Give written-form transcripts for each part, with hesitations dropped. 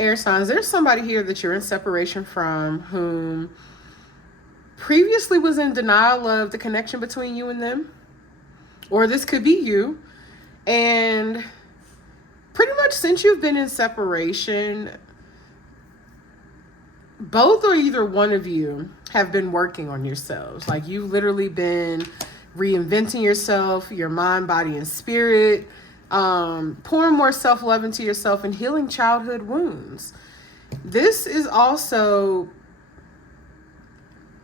Air signs, there's somebody here that you're in separation from whom previously was in denial of the connection between you and them. Or this could be you. And pretty much since you've been in separation, both or either one of you have been working on yourselves. Like you've literally been reinventing yourself, your mind, body, and spirit, pouring more self-love into yourself and healing childhood wounds. This is also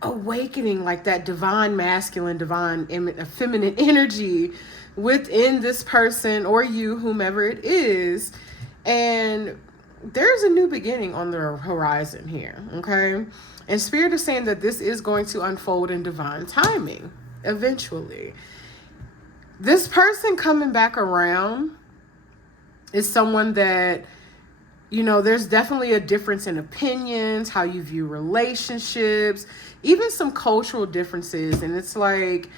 awakening like that divine masculine, divine feminine energy within this person or you, whomever it is. And there's a new beginning on the horizon here, okay? And Spirit is saying that this is going to unfold in divine timing eventually. This person coming back around is someone that, you know, there's definitely a difference in opinions, how you view relationships, even some cultural differences. And it's like,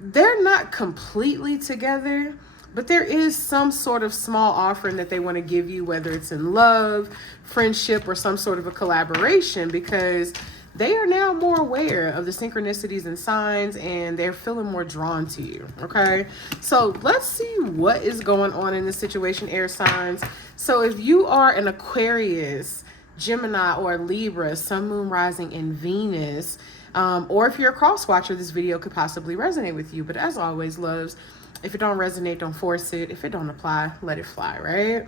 they're not completely together, but there is some sort of small offering that they want to give you, whether it's in love, friendship, or some sort of a collaboration, because they are now more aware of the synchronicities and signs, and they're feeling more drawn to you, okay? So let's see what is going on in this situation, air signs. So if you are an Aquarius, Gemini, or Libra, Sun, Moon, Rising, and Venus, or if you're a cross watcher, this video could possibly resonate with you. But as always, loves, if it don't resonate, don't force it. If it don't apply, let it fly, right?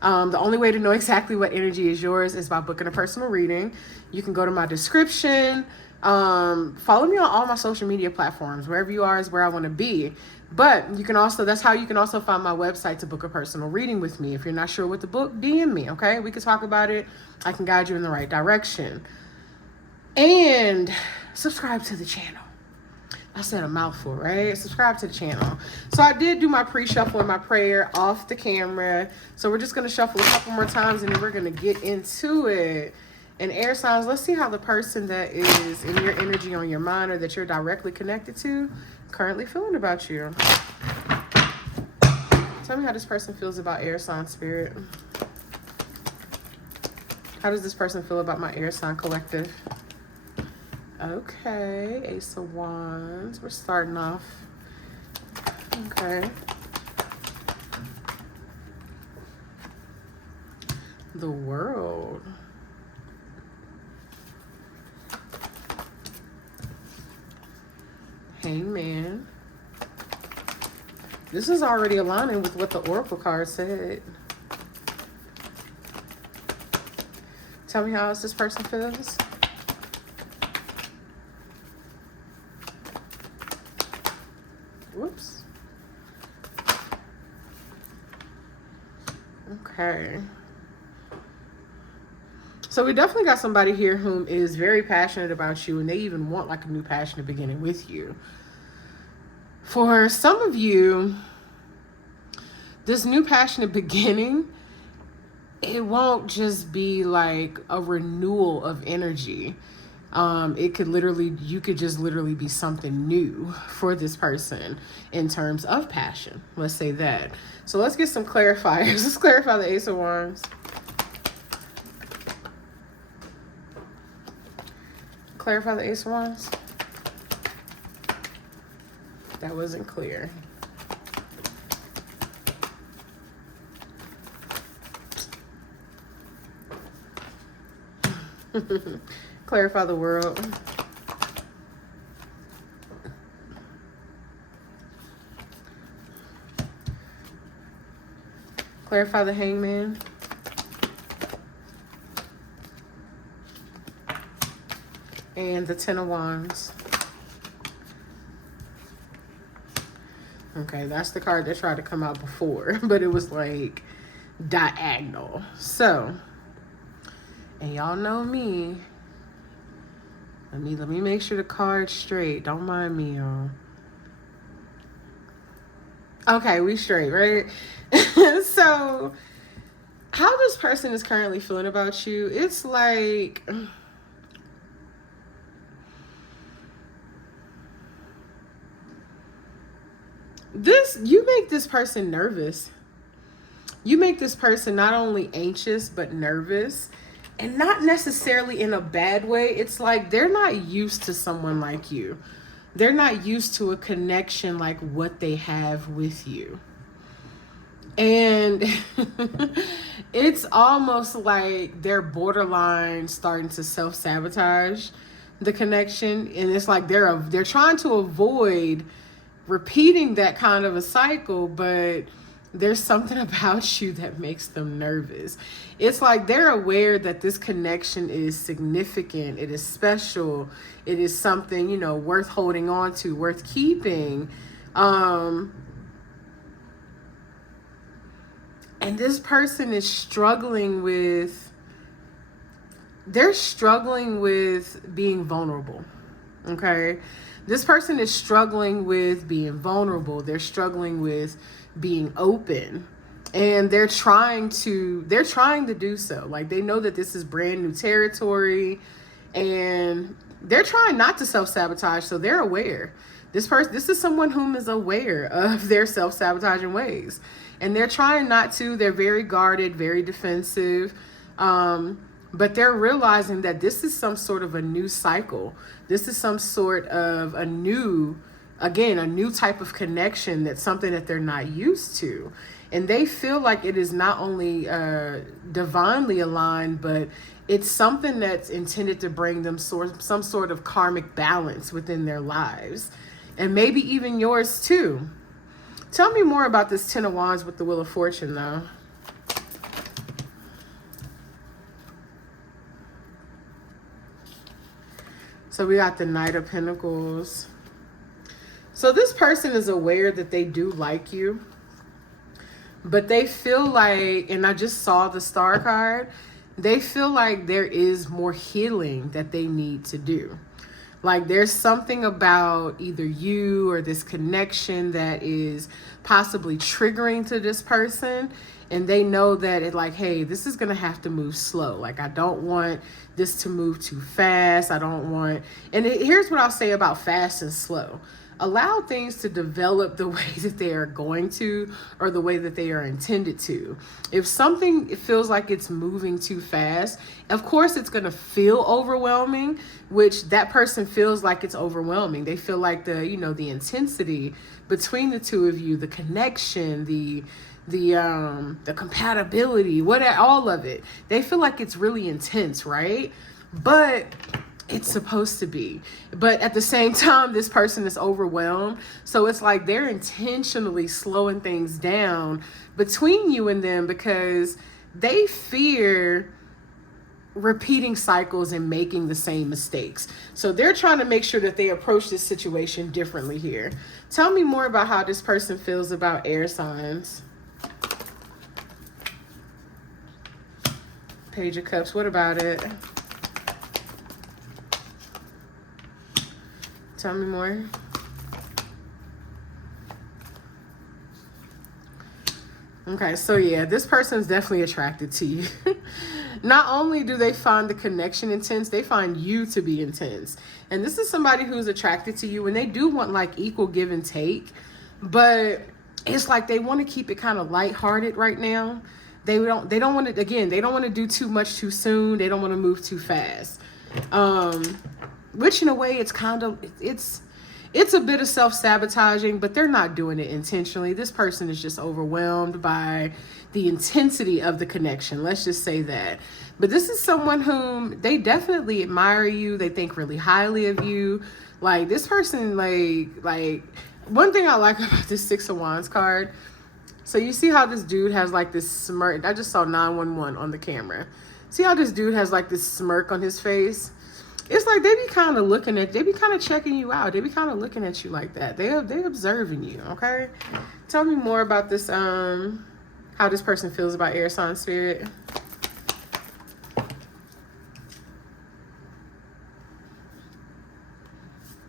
The only way to know exactly what energy is yours is by booking a personal reading. You can go to my description. Follow me on all my social media platforms. Wherever you are is where I want to be. But you can also, that's how you can also find my website to book a personal reading with me. If you're not sure what to book, DM me, okay? We can talk about it. I can guide you in the right direction. And subscribe to the channel. I said a mouthful, right? Subscribe to the channel. So I did do my pre-shuffle and my prayer off the camera. So we're just going to shuffle a couple more times and then we're going to get into it. And air signs, let's see how the person that is in your energy on your mind or that you're directly connected to currently feeling about you. Tell me how this person feels about air sign, Spirit. How does this person feel about my air sign collective? Okay, Ace of Wands. We're starting off. Okay. The World. Hangman. This is already aligning with what the Oracle card said. Tell me how else this person feels. Whoops. Okay. So we definitely got somebody here whom is very passionate about you, and they even want like a new passionate beginning with you. For some of you, this new passionate beginning, it won't just be like a renewal of energy. It could literally, you could just literally be something new for this person in terms of passion. Let's say that. So let's get some clarifiers. Let's clarify the Ace of Wands. Clarify the Ace of Wands. That wasn't clear. Clarify the World. Clarify the Hangman. And the Ten of Wands. Okay, that's the card that tried to come out before, but it was like diagonal. So, and y'all know me. Let me make sure the card's straight. Don't mind me, y'all. Okay, we straight, right? So, how this person is currently feeling about you, it's like this, you make this person nervous. You make this person not only anxious, but nervous. And not necessarily in a bad way. It's like they're not used to someone like you. They're not used to a connection like what they have with you. And it's almost like they're borderline starting to self-sabotage the connection. And it's like they're trying to avoid repeating that kind of a cycle, but there's something about you that makes them nervous. It's like they're aware that this connection is significant, it is special, it is something, you know, worth holding on to, worth keeping. And this person is struggling with being vulnerable. Okay? This person is struggling with being vulnerable. They're struggling with being open. And they're trying to do so. Like, they know that this is brand new territory, and they're trying not to self-sabotage, so they're aware. This is someone whom is aware of their self-sabotaging ways. And they're trying not to. They're very guarded, very defensive. But they're realizing that this is some sort of a new cycle. This is some sort of a new type of connection, that's something that they're not used to. And they feel like it is not only divinely aligned, but it's something that's intended to bring them some sort of karmic balance within their lives. And maybe even yours too. Tell me more about this Ten of Wands with the Wheel of Fortune, though. So we got the Knight of Pentacles. So this person is aware that they do like you, but they feel like, and I just saw the Star card, they feel like there is more healing that they need to do. Like, there's something about either you or this connection that is possibly triggering to this person. And they know that it, like, hey, this is going to have to move slow. Like, I don't want this to move too fast. I don't want, and here's what I'll say about fast and slow. Allow things to develop the way that they are going to, or the way that they are intended to. If something feels like it's moving too fast, of course it's going to feel overwhelming, which that person feels like it's overwhelming. They feel like the intensity between the two of you, the connection, the compatibility, all of it. They feel like it's really intense, right? But it's supposed to be. But at the same time, this person is overwhelmed. So it's like they're intentionally slowing things down between you and them, because they fear repeating cycles and making the same mistakes. So they're trying to make sure that they approach this situation differently here. Tell me more about how this person feels about air signs. Page of Cups, what about it? Tell me more. Okay, so yeah, this person's definitely attracted to you. Not only do they find the connection intense, they find you to be intense. And this is somebody who's attracted to you, and they do want like equal give and take, but it's like they want to keep it kind of lighthearted right now. They don't want to, again, they don't want to do too much too soon. They don't want to move too fast. Which in a way, it's a bit of self-sabotaging, but they're not doing it intentionally. This person is just overwhelmed by the intensity of the connection. Let's just say that. But this is someone whom they definitely admire you. They think really highly of you. Like, this person, like one thing I like about this Six of Wands card. So you see how this dude has like this smirk. I just saw 911 on the camera. See how this dude has like this smirk on his face? It's like they be kind of checking you out. They be kind of looking at you like that. They observing you, okay? Tell me more about this, how this person feels about air sign spirit.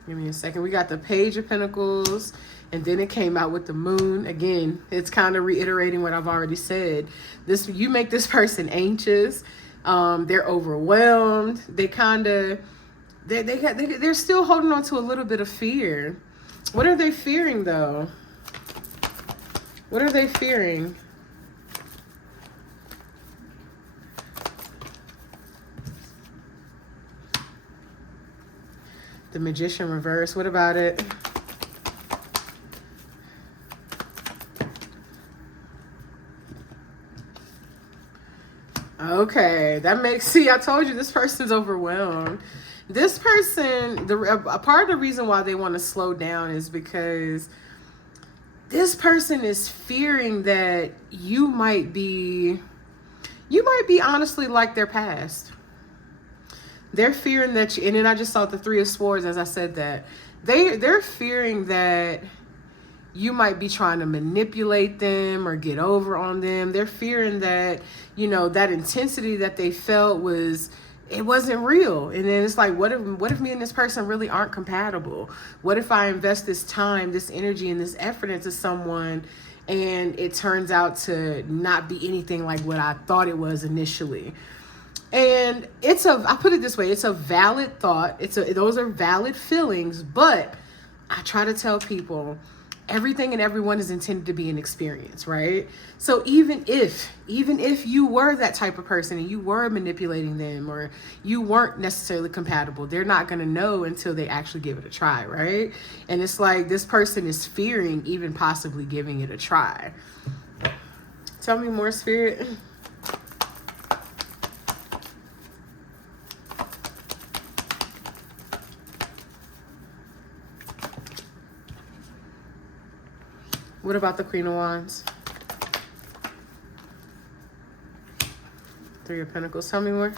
Give me a second. We got the Page of Pentacles, and then it came out with the Moon. Again, it's kind of reiterating what I've already said. You make this person anxious. They're overwhelmed. They're still holding on to a little bit of fear. What are they fearing though? What are they fearing? The Magician reverse. What about it? Okay, that makes, see, I told you this person's overwhelmed. This person, a part of the reason why they want to slow down is because this person is fearing that you might be honestly like their past. They're fearing that you, and then I just saw the Three of Swords as I said that. They're fearing that you might be trying to manipulate them or get over on them. They're fearing that, you know, that intensity that they felt it wasn't real. And then it's like, what if me and this person really aren't compatible? What if I invest this time, this energy, and this effort into someone and it turns out to not be anything like what I thought it was initially? And I put it this way, it's a valid thought. Those are valid feelings, but I try to tell people everything and everyone is intended to be an experience, right? So even if you were that type of person and you were manipulating them or you weren't necessarily compatible, they're not going to know until they actually give it a try, right? And it's like this person is fearing even possibly giving it a try. Tell me more, Spirit. What about the Queen of Wands? Three of Pentacles. Tell me more.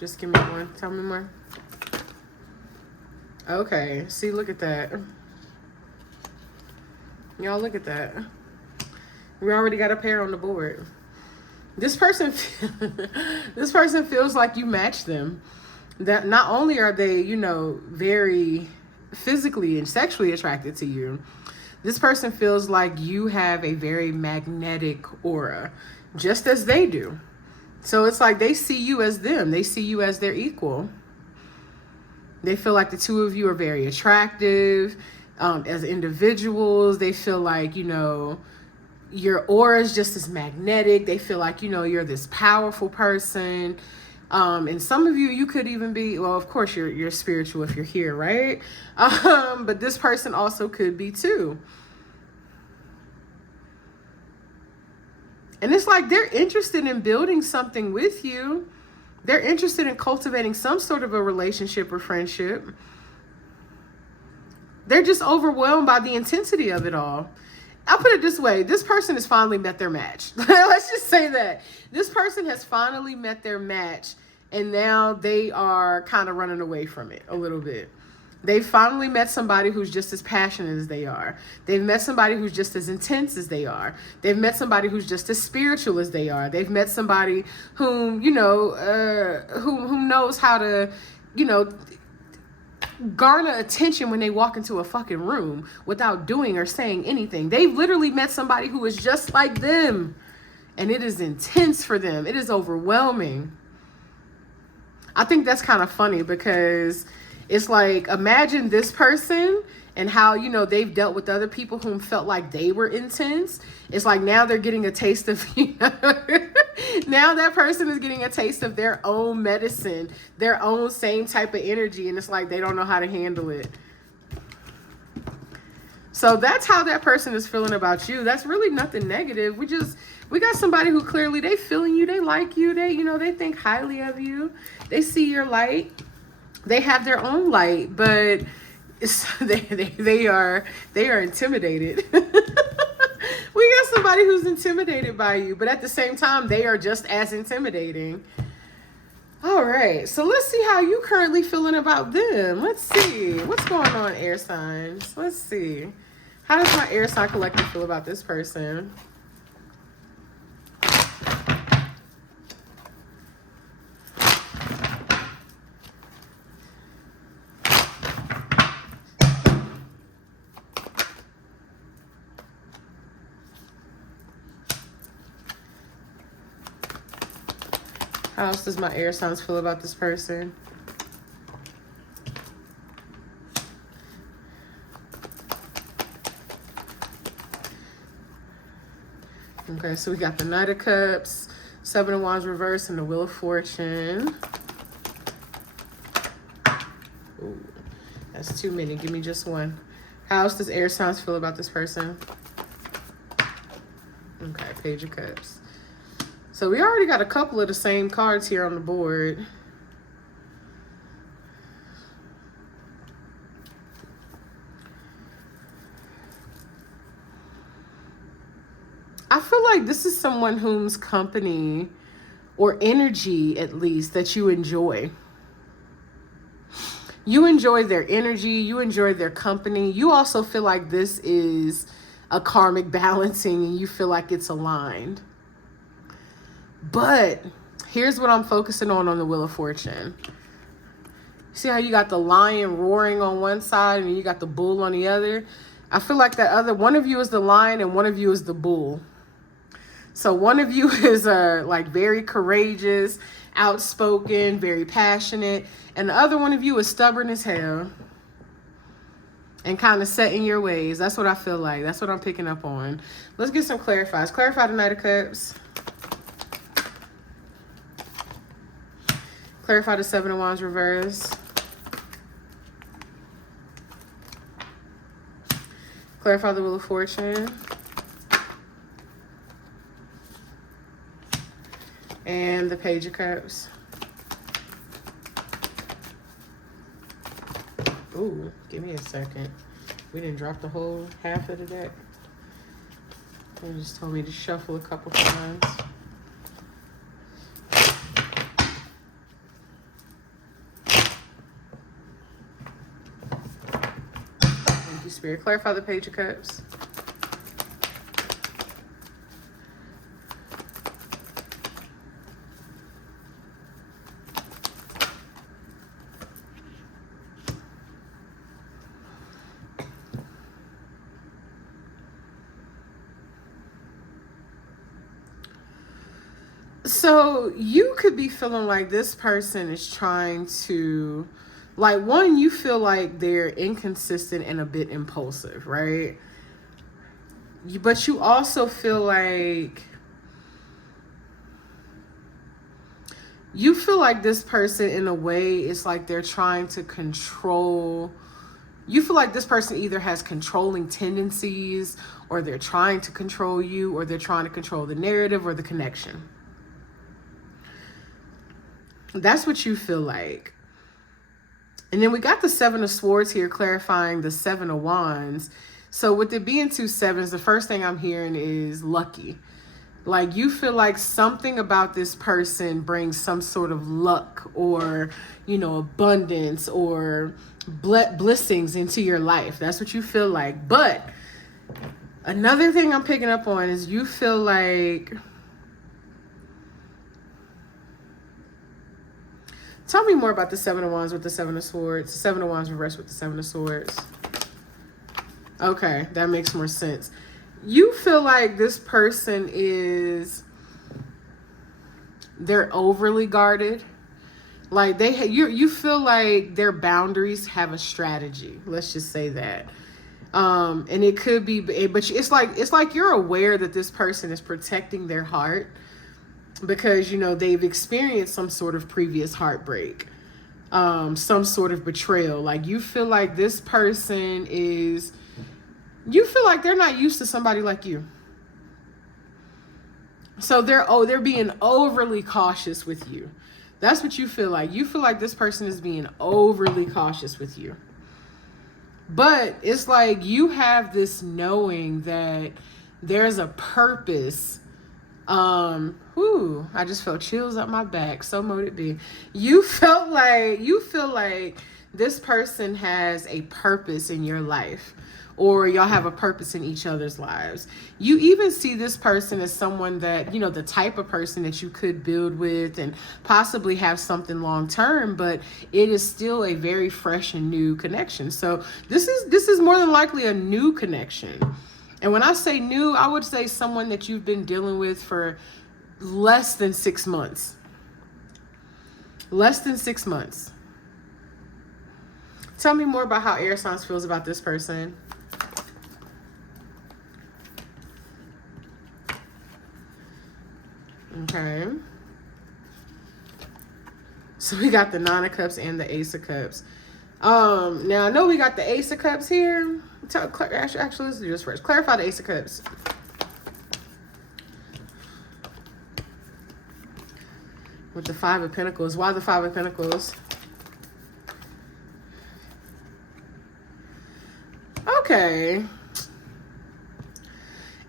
Just give me one. Tell me more. Okay. See, look at that. Y'all, look at that. We already got a pair on the board. This person feels like you match them. That not only are they, you know, very physically and sexually attracted to you, this person feels like you have a very magnetic aura, just as they do. So it's like they see you as them. They see you as their equal. They feel like the two of you are very attractive as individuals. They feel like, you know, your aura is just as magnetic. They feel like, you know, you're this powerful person. And some of you could even be, well, of course you're spiritual if you're here, right? But this person also could be too. And it's like they're interested in building something with you. They're interested in cultivating some sort of a relationship or friendship. They're just overwhelmed by the intensity of it all. I'll put it this way. This person has finally met their match. Let's just say that. This person has finally met their match, and now they are kind of running away from it a little bit. They've finally met somebody who's just as passionate as they are. They've met somebody who's just as intense as they are. They've met somebody who's just as spiritual as they are. They've met somebody whom, you know, who knows how to, you know, garner attention when they walk into a fucking room without doing or saying anything. They've literally met somebody who is just like them, and it is intense for them. It is overwhelming. I think that's kind of funny because it's like, imagine this person and how, you know, they've dealt with other people whom felt like they were intense. It's like now they're getting a taste of, you know, now that person is getting a taste of their own medicine, their own same type of energy. And it's like, they don't know how to handle it. So that's how that person is feeling about you. That's really nothing negative. We got somebody who clearly they feeling you. They like you. They, you know, they think highly of you. They see your light. They have their own light, but they are intimidated. We got somebody who's intimidated by you, but at the same time, they are just as intimidating. All right, so let's see how you currently feeling about them. Let's see what's going on, air signs. Let's see, how does my air sign collective feel about this person? How else does my air signs feel about this person? Okay, so we got the Knight of Cups, Seven of Wands reverse, and the Wheel of Fortune. Ooh, that's too many. Give me just one. How else does air signs feel about this person? Okay, Page of Cups. So we already got a couple of the same cards here on the board. I feel like this is someone whose company or energy, at least, that you enjoy. You enjoy their energy. You enjoy their company. You also feel like this is a karmic balancing and you feel like it's aligned. But here's what I'm focusing on the Wheel of Fortune. See how you got the lion roaring on one side and you got the bull on the other? I feel like that other one of you is the lion and one of you is the bull. So one of you is like very courageous, outspoken, very passionate. And the other one of you is stubborn as hell and kind of set in your ways. That's what I feel like. That's what I'm picking up on. Let's get some clarifies. Clarify the Knight of Cups. Clarify the Seven of Wands reverse. Clarify the Wheel of Fortune. And the Page of Cups. Ooh, give me a second. We didn't drop the whole half of the deck. They just told me to shuffle a couple times. Thank you, Spirit. Clarify the Page of Cups. So you could be feeling like this person is trying to, like, one, you feel like they're inconsistent and a bit impulsive, right? But you also feel like this person, in a way, it's like they're trying to control. You feel like this person either has controlling tendencies, or they're trying to control you, or they're trying to control the narrative or the connection. That's what you feel like. And then we got the Seven of Swords here, clarifying the Seven of Wands. So with it being two sevens, the first thing I'm hearing is lucky. Like you feel like something about this person brings some sort of luck or, you know, abundance or blessings into your life. That's what you feel like. But another thing I'm picking up on is you feel like... Tell me more about the Seven of Wands with the Seven of Swords. Seven of Wands reversed with the Seven of Swords. Okay, that makes more sense. You feel like this person they're overly guarded. Like you feel like their boundaries have a strategy. Let's just say that. And it could be, but it's like you're aware that this person is protecting their heart, because, you know, they've experienced some sort of previous heartbreak, some sort of betrayal. Like you feel like this person you feel like they're not used to somebody like you. So they're being overly cautious with you. That's what you feel like. You feel like this person is being overly cautious with you. But it's like you have this knowing that there's a purpose. I just felt chills up my back. So mote it be. You feel like this person has a purpose in your life, or y'all have a purpose in each other's lives. You even see this person as someone that, you know, the type of person that you could build with and possibly have something long term, but it is still a very fresh and new connection. So this is more than likely a new connection. And when I say new, I would say someone that you've been dealing with for less than 6 months. Less than 6 months. Tell me more about how air signs feels about this person. Okay. So we got the Nine of Cups and the Ace of Cups. Now I know we got the Ace of Cups here. Actually, let's do this first. Clarify the Ace of Cups. With the Five of Pentacles. Why the Five of Pentacles? Okay.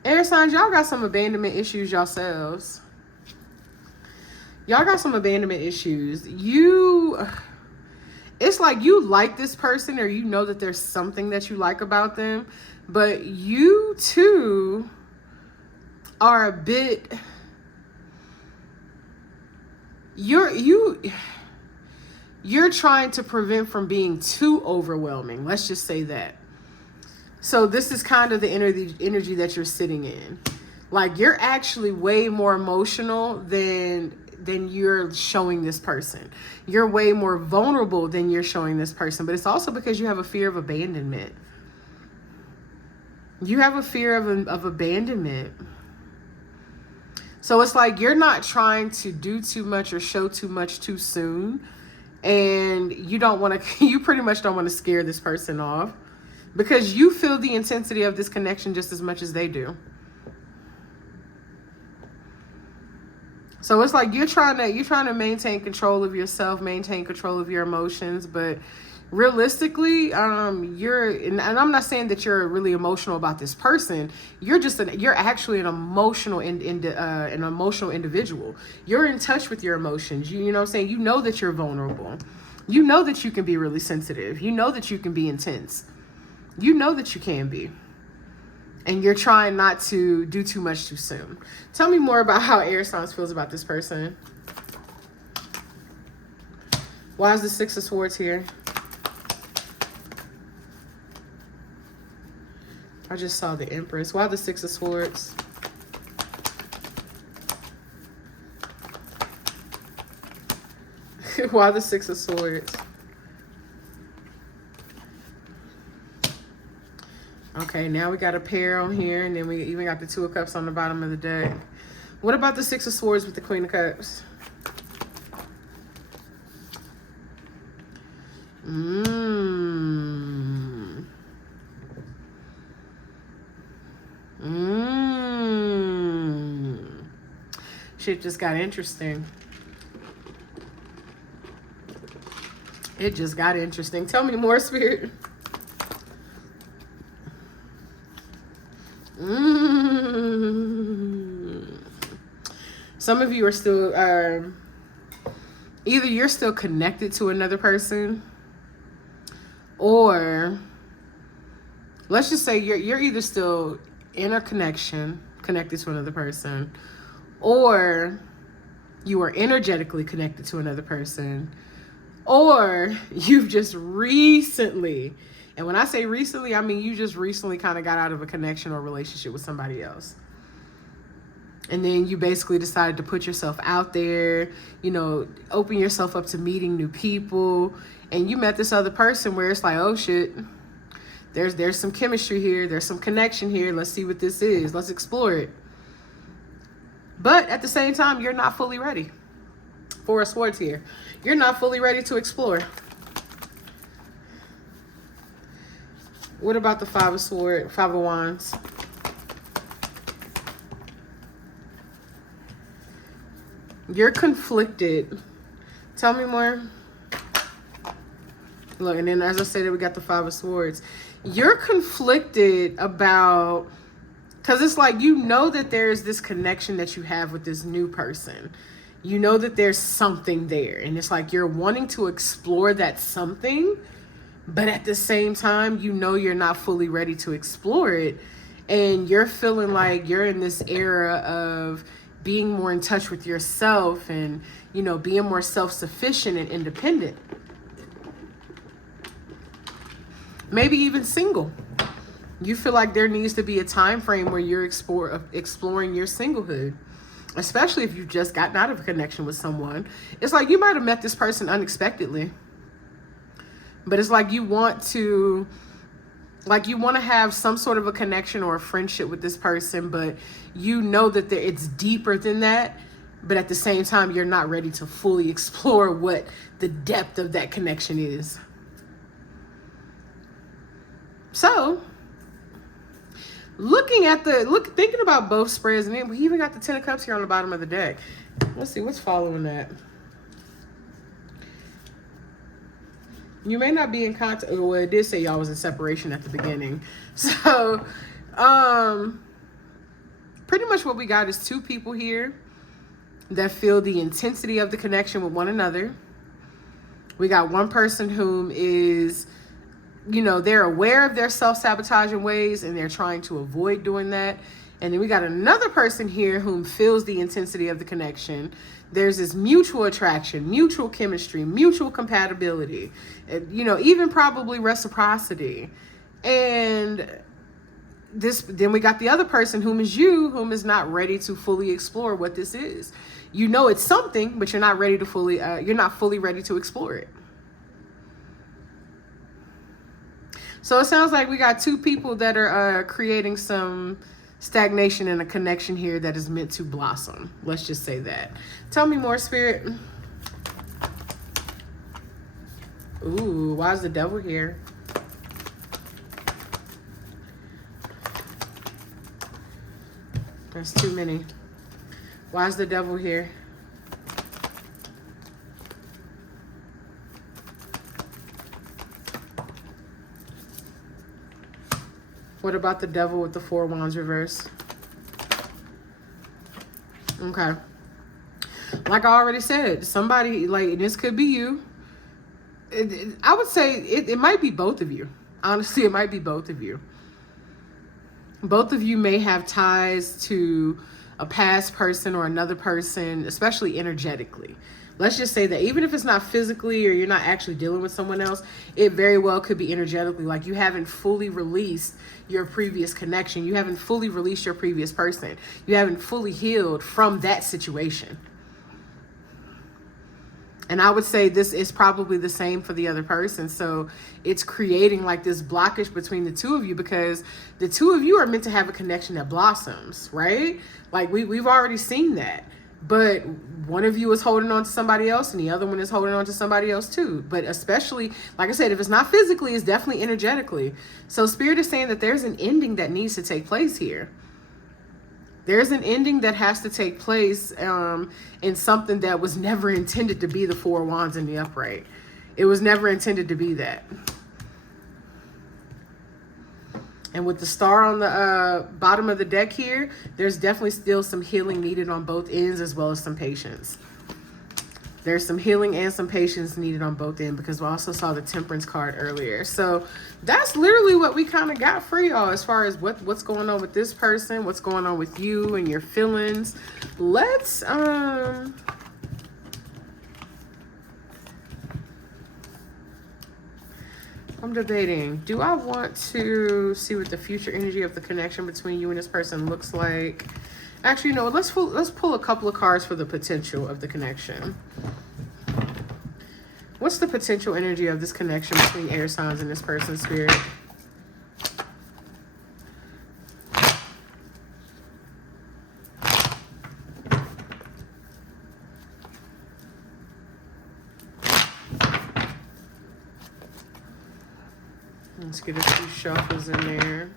Air signs, y'all got some abandonment issues yourselves. Y'all got some abandonment issues. It's like you like this person, or you know that there's something that you like about them, but you too are a bit, you're trying to prevent from being too overwhelming. Let's just say that. So this is kind of the energy that you're sitting in. Like, you're actually way more emotional than you're showing this person. You're way more vulnerable than you're showing this person. But it's also because you have a fear of abandonment. You have a fear of abandonment. So it's like you're not trying to do too much or show too much too soon. And you don't want to, you pretty much don't want to scare this person off, because you feel the intensity of this connection just as much as they do. So it's like you're trying to maintain control of yourself, maintain control of your emotions, but realistically, and I'm not saying that you're really emotional about this person. You're actually an emotional individual. You're in touch with your emotions. You know what I'm saying? You know that you're vulnerable. You know that you can be really sensitive. You know that you can be intense. You know that you can be. And you're trying not to do too much too soon. Tell me more about how air signs feels about this person. Why is the Six of Swords here? I just saw the Empress. Why the Six of Swords? Why the Six of Swords? Okay, now we got a pair on here, and then we even got the Two of Cups on the bottom of the deck. What about the Six of Swords with the Queen of Cups? Shit just got interesting. It just got interesting. Tell me more, Spirit. Some of you are still, either you're still connected to another person, or let's just say you're either still in a connection, connected to another person, or you are energetically connected to another person, or you've just recently, and when I say recently, I mean you just recently kind of got out of a connection or relationship with somebody else. And then you basically decided to put yourself out there, you know, open yourself up to meeting new people. And you met this other person where it's like, oh shit, there's some chemistry here. There's some connection here. Let's see what this is. Let's explore it. But at the same time, you're not fully ready. Four of Swords here. You're not fully ready to explore. What about the Five of Swords, Five of Wands? You're conflicted. Tell me more. Look, and then as I said, we got the Five of Swords. You're conflicted about, because it's like, you know that there's this connection that you have with this new person. You know that there's something there. And it's like you're wanting to explore that something, but at the same time, you know you're not fully ready to explore it. And you're feeling like you're in this era of being more in touch with yourself and, you know, being more self-sufficient and independent. Maybe even single. You feel like there needs to be a time frame where you're exploring your singlehood, especially if you've just gotten out of a connection with someone. It's like you might have met this person unexpectedly, but it's like you want to have some sort of a connection or a friendship with this person, but you know that it's deeper than that. But at the same time, you're not ready to fully explore what the depth of that connection is. So thinking about both spreads, and we even got the 10 of Cups here on the bottom of the deck. Let's see what's following that. You may not be in contact. Well, it did say y'all was in separation at the beginning. So, pretty much what we got is two people here that feel the intensity of the connection with one another. We got one person whom is, they're aware of their self-sabotaging ways and they're trying to avoid doing that. And then we got another person here whom feels the intensity of the connection. There's this mutual attraction, mutual chemistry, mutual compatibility, even probably reciprocity. And then we got the other person whom is not ready to fully explore what this is. It's something, but you're not ready to you're not fully ready to explore it. So it sounds like we got two people that are creating some stagnation and a connection here that is meant to blossom. Let's just say that. Tell me more, Spirit. Ooh, why is the Devil here? That's too many. Why is the Devil here? What about the Devil with the 4 Wands reverse? Okay. Like I already said, somebody, this could be you. I would say it might be both of you. Honestly, it might be both of you. Both of you may have ties to a past person or another person, especially energetically. Let's just say that even if it's not physically or you're not actually dealing with someone else, it very well could be energetically. Like you haven't fully released your previous connection. You haven't fully released your previous person. You haven't fully healed from that situation. And I would say this is probably the same for the other person. So it's creating like this blockage between the two of you because the two of you are meant to have a connection that blossoms, right? Like we've already seen that. But one of you is holding on to somebody else and the other one is holding on to somebody else too. But especially, like I said, if it's not physically, it's definitely energetically. So Spirit is saying that there's an ending that needs to take place here. There's an ending that has to take place in something that was never intended to be the 4 Wands in the upright. It was never intended to be that. And with the Star on the bottom of the deck here, there's definitely still some healing needed on both ends as well as some patience. There's some healing and some patience needed on both ends because we also saw the Temperance card earlier. So that's literally what we kind of got for y'all as far as what's going on with this person, what's going on with you and your feelings. Let's I'm debating. Do I want to see what the future energy of the connection between you and this person looks like? Actually, no, let's pull a couple of cards for the potential of the connection. What's the potential energy of this connection between air signs and this person's Spirit? Let's get a few shuffles in there.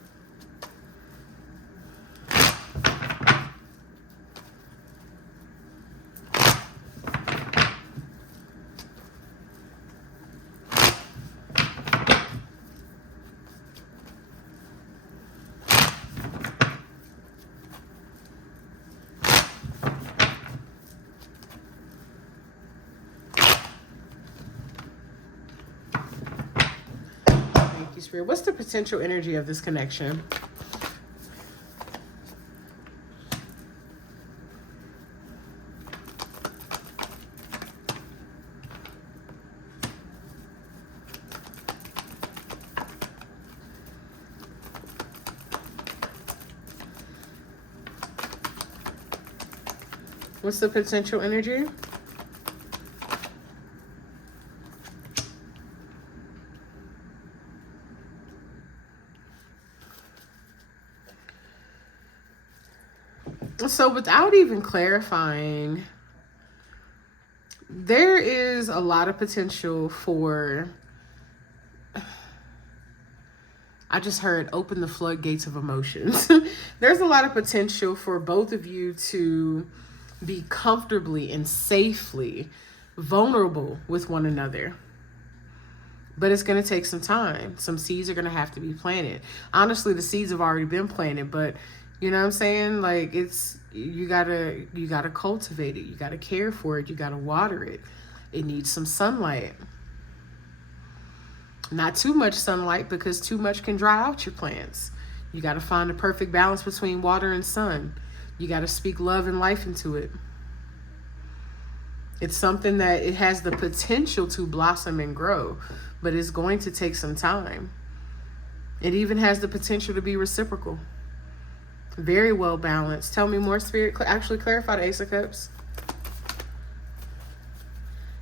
Spirit. What's the potential energy of this connection? What's the potential energy? So without even clarifying, there is a lot of potential for I just heard open the floodgates of emotions. There's a lot of potential for both of you to be comfortably and safely vulnerable with one another. But it's going to take some time. Some seeds are going to have to be planted. Honestly, the seeds have already been planted, but you know what I'm saying? Like, it's, you gotta cultivate it. You gotta care for it. You gotta water it. It needs some sunlight. Not too much sunlight, because too much can dry out your plants. You gotta find the perfect balance between water and sun. You gotta speak love and life into it. It's something that it has the potential to blossom and grow, but it's going to take some time. It even has the potential to be reciprocal. Very well balanced. Tell me more, Spirit. Actually, clarify the Ace of Cups.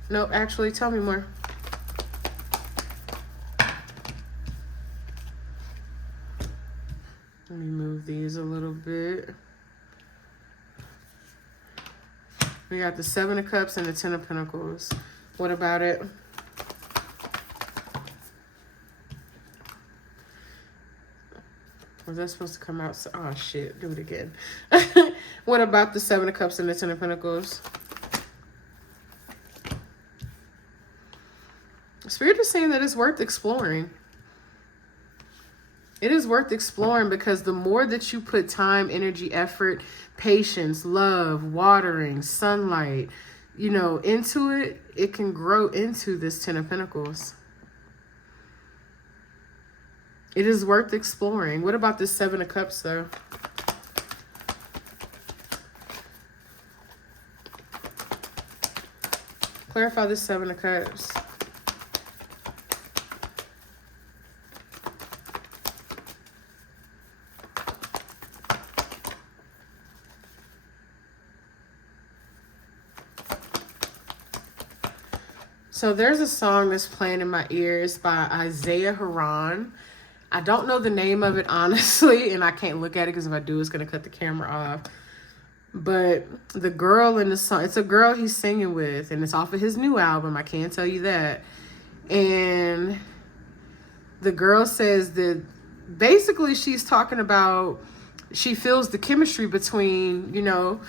No, actually, tell me more. Let me move these a little bit. We got the Seven of Cups and the Ten of Pentacles. What about it? Was that supposed to come out? Oh, shit. Do it again. What about the Seven of Cups and the Ten of Pentacles? Spirit is saying that it's worth exploring. It is worth exploring, because the more that you put time, energy, effort, patience, love, watering, sunlight, you know, into it, it can grow into this Ten of Pentacles. It is worth exploring. What about this Seven of Cups, though? Clarify this Seven of Cups. So there's a song that's playing in my ears by Isaiah Haran. I don't know the name of it, honestly, and I can't look at it, because if I do, it's going to cut the camera off. But the girl in the song, it's a girl he's singing with, and it's off of his new album. I can't tell you that. And the girl says that basically she's talking about, she feels the chemistry between, you know,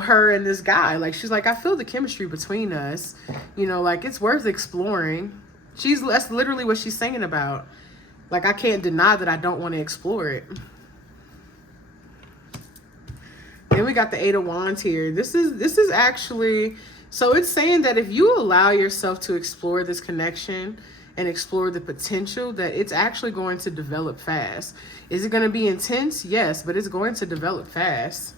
her and this guy. Like, she's like, I feel the chemistry between us. You know, like, it's worth exploring. That's literally what she's singing about. Like, I can't deny that I don't want to explore it. Then we got the Eight of Wands here. This is actually, so it's saying that if you allow yourself to explore this connection and explore the potential, that it's actually going to develop fast. Is it going to be intense? Yes, but it's going to develop fast.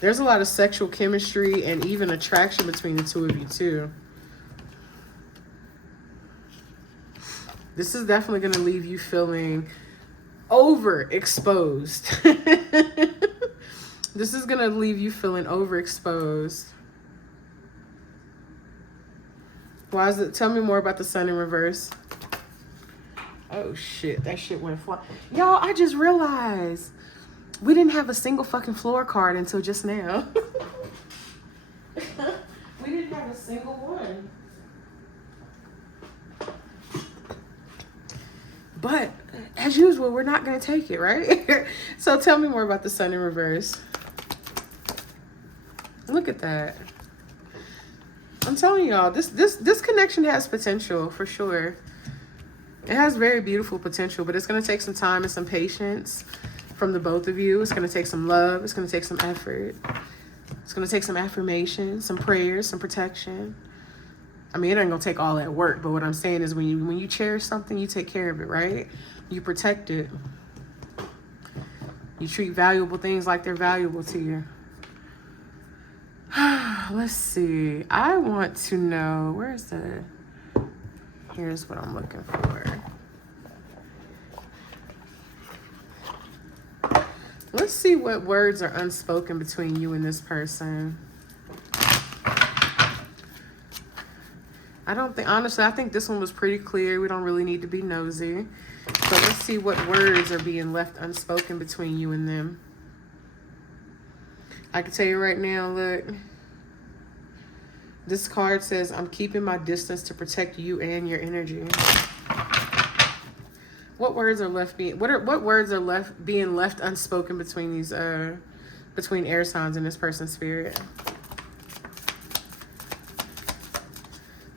There's a lot of sexual chemistry and even attraction between the two of you, too. This is definitely going to leave you feeling overexposed. This is going to leave you feeling overexposed. Why is it? Tell me more about the Sun in reverse. Oh, shit. That shit went flying. Y'all, I just realized we didn't have a single fucking floor card until just now. We didn't have a single one. But as usual, we're not going to take it, right? So tell me more about the Sun in reverse. Look at that. I'm telling y'all, this connection has potential for sure. It has very beautiful potential, but it's going to take some time and some patience from the both of you. It's going to take some love. It's going to take some effort. It's going to take some affirmation, some prayers, some protection. I mean, it ain't going to take all that work, but what I'm saying is when you cherish something, you take care of it, right? You protect it. You treat valuable things like they're valuable to you. Let's see. I want to know, here's what I'm looking for. Let's see what words are unspoken between you and this person. Honestly, I think this one was pretty clear. We don't really need to be nosy. So let's see what words are being left unspoken between you and them. I can tell you right now, look. This card says, I'm keeping my distance to protect you and your energy. What words are left being what words are left being left unspoken between these between air signs and this person's spirit?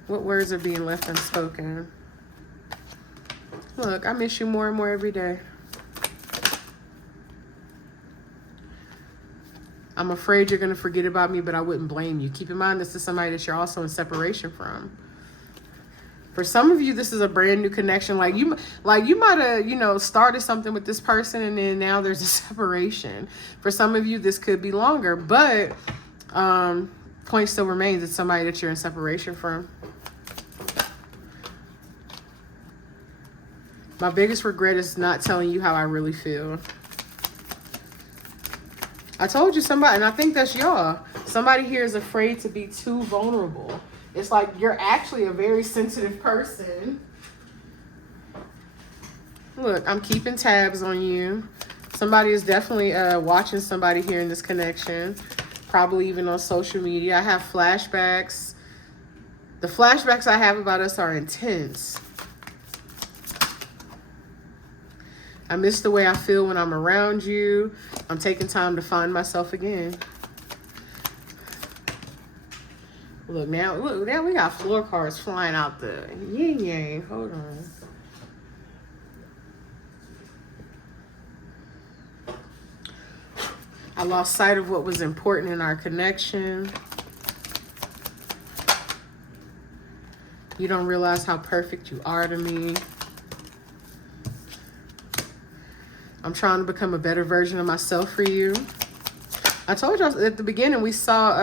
What words are being left unspoken? Look, I miss you more and more every day. I'm afraid you're going to forget about me, but I wouldn't blame you. Keep in mind, this is somebody that you're also in separation from. For some of you, this is a brand new connection. Like you might have, you know, started something with this person and then now there's a separation. For some of you, this could be longer, but point still remains. It's somebody that you're in separation from. My biggest regret is not telling you how I really feel. I told you somebody, and I think that's y'all. Somebody here is afraid to be too vulnerable. It's like you're actually a very sensitive person. Look, I'm keeping tabs on you. Somebody is definitely watching somebody here in this connection. Probably even on social media. I have flashbacks. The flashbacks I have about us are intense. I miss the way I feel when I'm around you. I'm taking time to find myself again. Look, now we got floor cards flying out the yin yang. Hold on. I lost sight of what was important in our connection. You don't realize how perfect you are to me. I'm trying to become a better version of myself for you. I told you at the beginning we saw,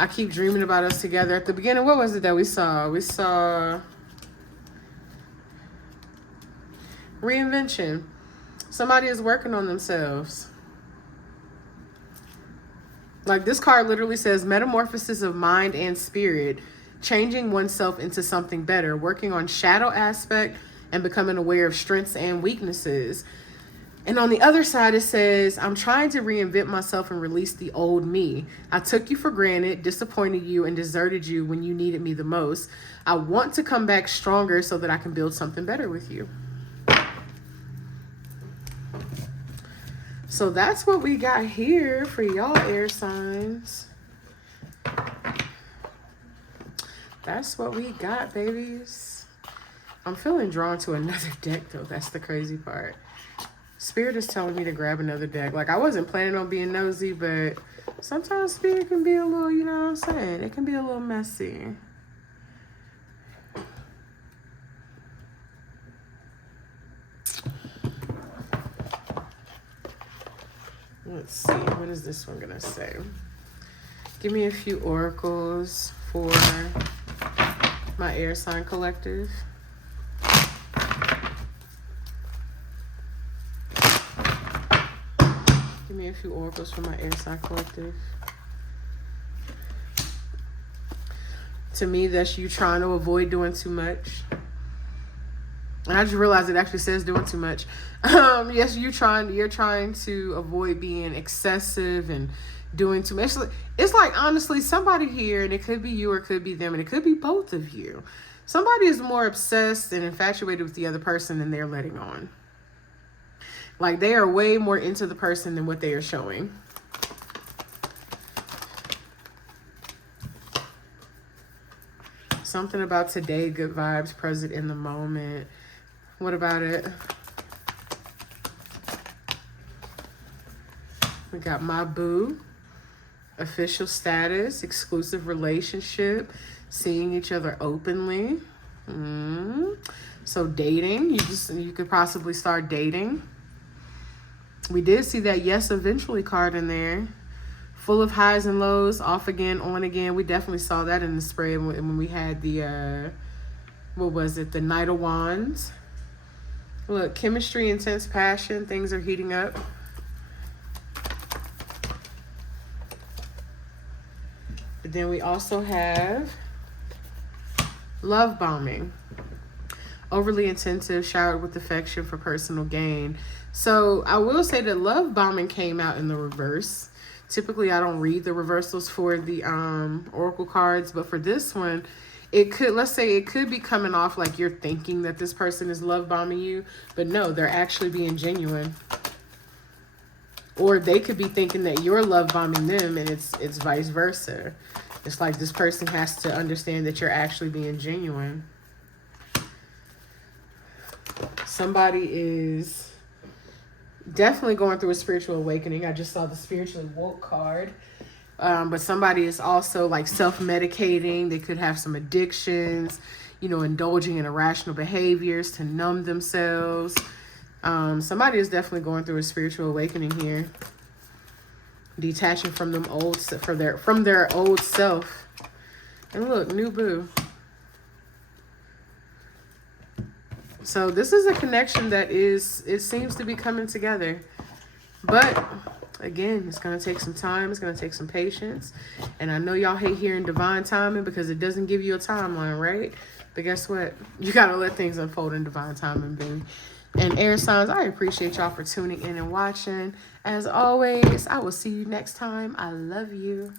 I keep dreaming about us together. At the beginning, what was it that we saw? We saw reinvention. Somebody is working on themselves. Like this card literally says metamorphosis of mind and spirit, changing oneself into something better, working on shadow aspect and becoming aware of strengths and weaknesses. And on the other side, it says, I'm trying to reinvent myself and release the old me. I took you for granted, disappointed you, and deserted you when you needed me the most. I want to come back stronger so that I can build something better with you. So that's what we got here for y'all air signs. That's what we got, babies. I'm feeling drawn to another deck, though. That's the crazy part. Spirit is telling me to grab another deck. Like, I wasn't planning on being nosy, but sometimes Spirit can be a little, you know what I'm saying? It can be a little messy. Let's see. What is this one going to say? Give me a few oracles for my air sign collective. Give me a few oracles for my air sign collective. To me, that's you trying to avoid doing too much. And I just realized it actually says doing too much. Yes, you're trying to avoid being excessive and doing too much. It's like, honestly, somebody here, and it could be you or it could be them, and it could be both of you. Somebody is more obsessed and infatuated with the other person than they're letting on. Like, they are way more into the person than what they are showing. Something about today, good vibes, present in the moment. What about it? We got my boo, official status, exclusive relationship, seeing each other openly. So dating, you could possibly start dating. We did see that yes, eventually card in there. Full of highs and lows, off again, on again. We definitely saw that in the spread when we had the, what was it? The Knight of Wands. Look, chemistry, intense passion. Things are heating up. But then we also have love bombing. Overly intensive, showered with affection for personal gain. So I will say that love bombing came out in the reverse. Typically, I don't read the reversals for the oracle cards, but for this one, it could, let's say it could be coming off like you're thinking that this person is love bombing you, but no, they're actually being genuine. Or they could be thinking that you're love bombing them, and it's vice versa. It's like this person has to understand that you're actually being genuine. Somebody is definitely going through a spiritual awakening. I just saw the spiritually woke card. But somebody is also like self-medicating. They could have some addictions, you know, indulging in irrational behaviors to numb themselves. Somebody is definitely going through a spiritual awakening here. Detaching from them from their old self. And look, new boo. So this is a connection that it seems to be coming together. But again, it's going to take some time. It's going to take some patience. And I know y'all hate hearing divine timing because it doesn't give you a timeline, right? But guess what? You got to let things unfold in divine timing, baby. And air signs, I appreciate y'all for tuning in and watching. As always, I will see you next time. I love you.